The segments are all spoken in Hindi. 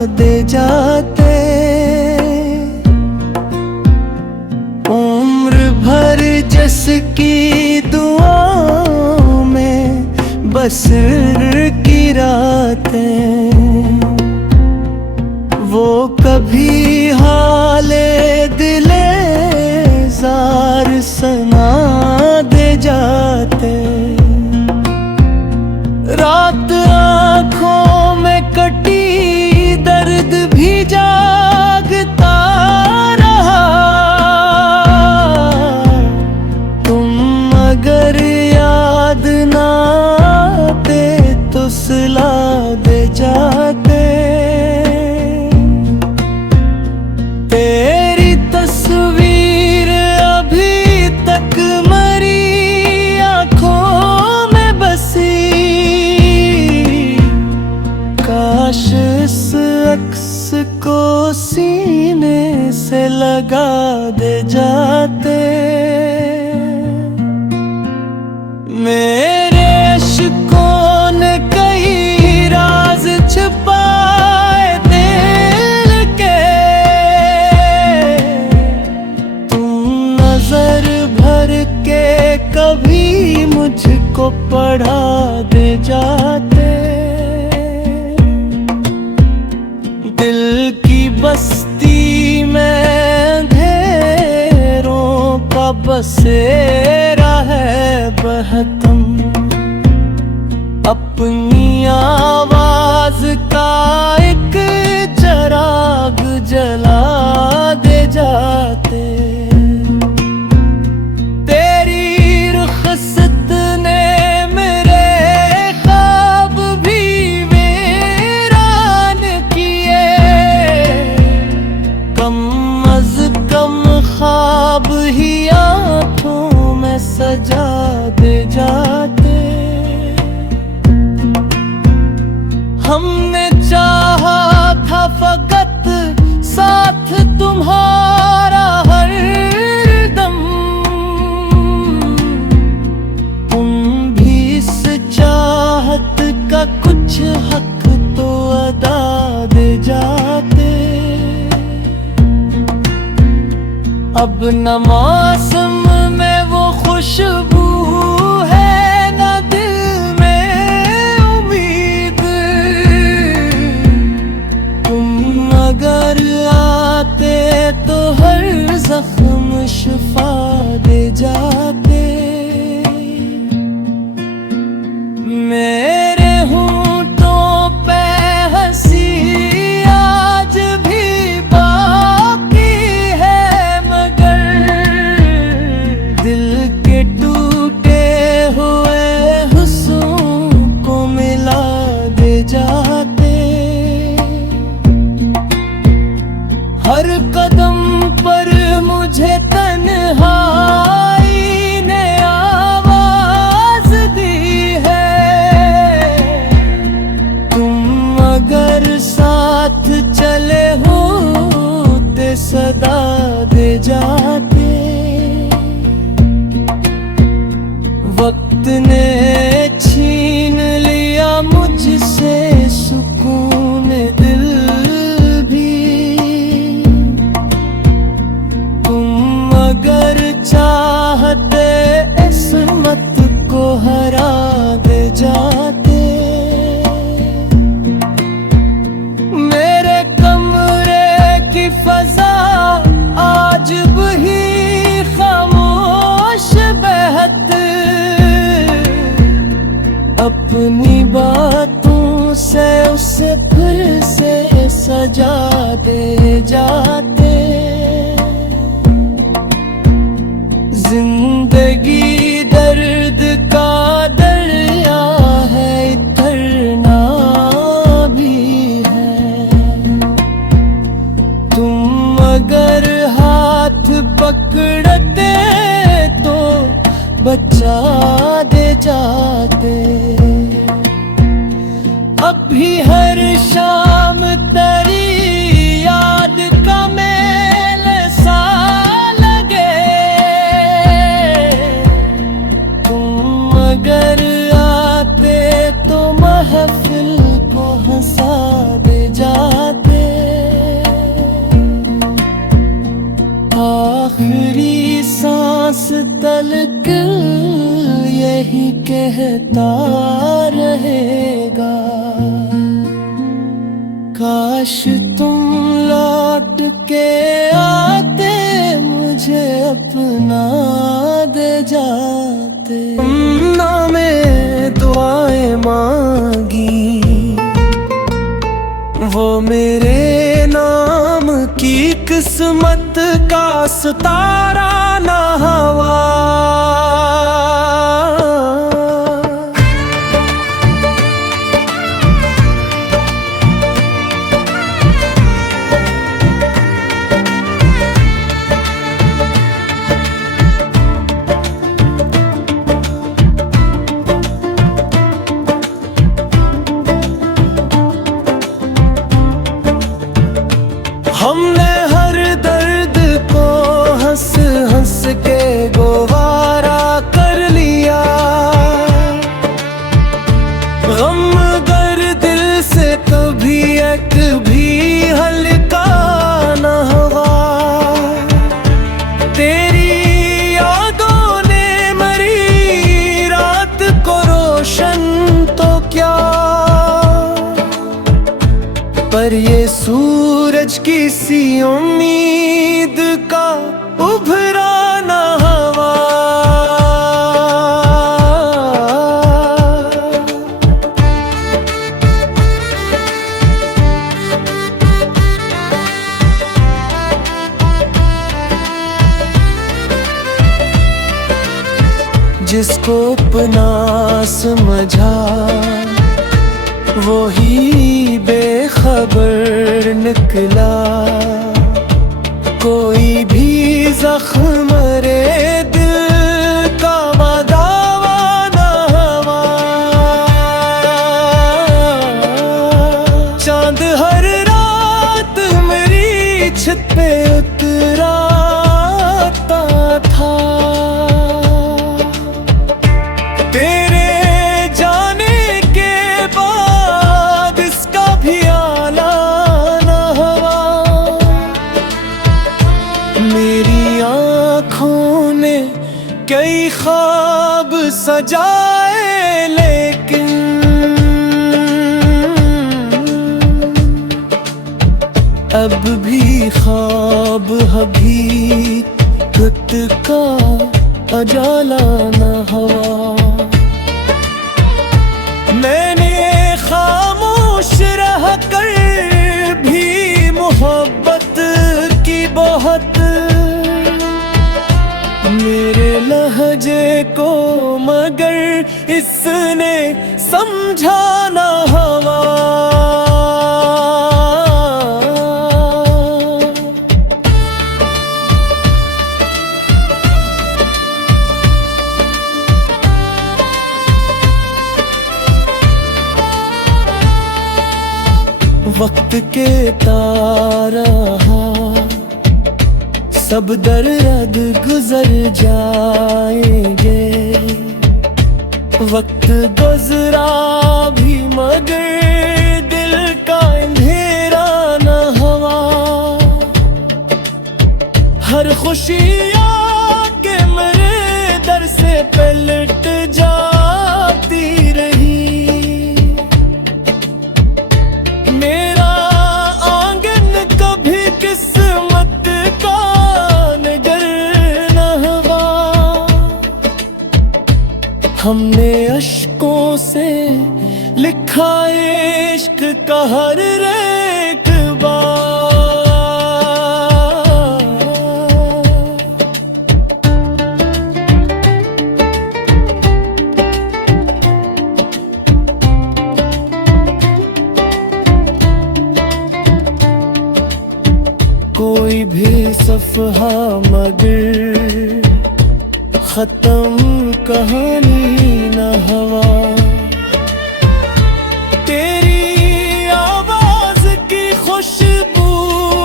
दे जाते, उम्र भर जिसकी दुआओं में बस की रातें, वो कभी हाले दिले जार सना दे जाते। रात आँखों में कटी, दर्द भी जागता रहा। तुम अगर याद ना आते तो सुला दे जाते। तेरी तस्वीर अभी तक मरी आँखों में बसी, काश इस अक्स को सीने से लगा दे जाते। मेरे अश्कों ने कई राज छुपाए दिल के, तुम नजर भर के कभी मुझको पढ़ा दे जाते। दिल की बस्ती में अंधेरों का बसेरा है बहतम, अपनी आवाज का एक चिराग जला दे जाते। तेरी रुखसत ने मेरे ख्वाब भी वीरान किए, कम अज कम ख्वाब ही आँखों में सजा दे जाते। हमने चाहा था फकत साथ तुम्हारा हर दम, तुम भी इस चाहत का कुछ हक तो अदा दे जाते। अब न मौसम में वो खुशबू है, न दिल में उम्मीद। तुम अगर आते तो हर जख्म शिफा दे जाते। मेरे होंठों पे हंसी आज भी बाकी है, मगर दिल के टूटे हुए हुस्नों को मिला दे जाते। हर कदम पर मुझे तन्हाई ने आवाज दी है, तुम अगर साथ चले होते सदा दे जाते। वक्त ने छीन लिया मुझसे सुकून दिल भी, तुम अगर चाहते इस्मत को हरा दे जाते। मेरे कमरे की फजा आज भी खामोश बहत, अपनी बातों से उसे फिर से सजा दे जाते। जिंदगी दर्द का दरिया है, इतरना भी है। तुम अगर हाथ पकड़ते तो बचा दे जाते। अब भी हर शाम तेरी याद का मेल सा लगे, तुम अगर आते तो महफिल को हंसा दे जाते। मुश्किल यही कहता रहेगा, काश तुम लौट के आते, मुझे अपना दे जाते। तुमना में दुआएं मांगी, वो मेरे नाम की किस्मत का सितारा ना हवा। हमने हर दर्द को हंस हंस के गवारा कर लिया, गम गर दिल से कभी एक भी हल्का न हुआ। तेरी यादों ने मरी रात को रोशन तो क्या, पर ये सूरज की सी उम्मीद का उभरा ना हवा। जिसको अपना समझा वो ही बेखबर निकला, कोई भी जख्म रे दिल का दावा ना हुआ। चांद हर रात मेरी छत पे उतराता था, तेरे जाने के बाद इसका भी आला ना हुआ। मेरी आँखों ने कई ख्वाब सजाए, लेकिन अब भी ख्वाब हकीकत का अजाला ना हुआ। मैंने खामोश रह कर भी मोहब्बत की बहुत, मेरे लहजे को मगर इसने समझा ना हुआ। वक्त के तारा सब दर्द गुजर जाएंगे, वक्त गुजरा भी मगर दिल का अंधेरा न हुआ। हर खुशी आके मेरे दर से पलट जाती रही, मेरा आंगन कभी किस्मत का नगर न हुआ। हमने अश्कों से लिखा इश्क का हर एक बार, कोई भी सफ़हा मगर खत्म कहानी न हुआ। तेरी आवाज की खुशबू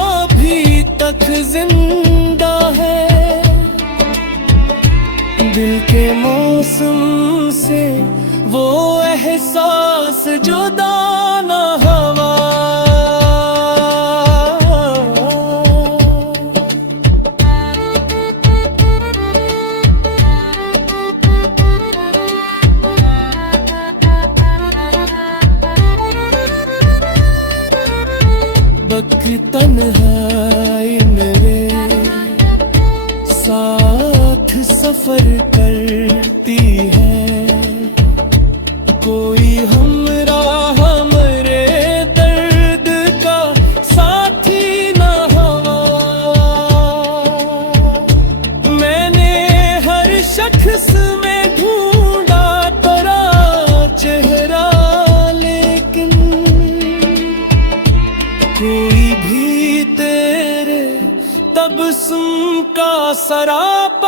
अभी तक जिंदा है, दिल के मौसम से वो एहसास जुदा न हुआ। तक तन्हाई मेरे साथ सफर करती है। कोई हमराह मेरे दर्द का साथी ना हुआ। मैंने हर शख्स में ढूंढा तेरा चेहरा, लेकिन कोई भी तेरे तबस्सुम का सराप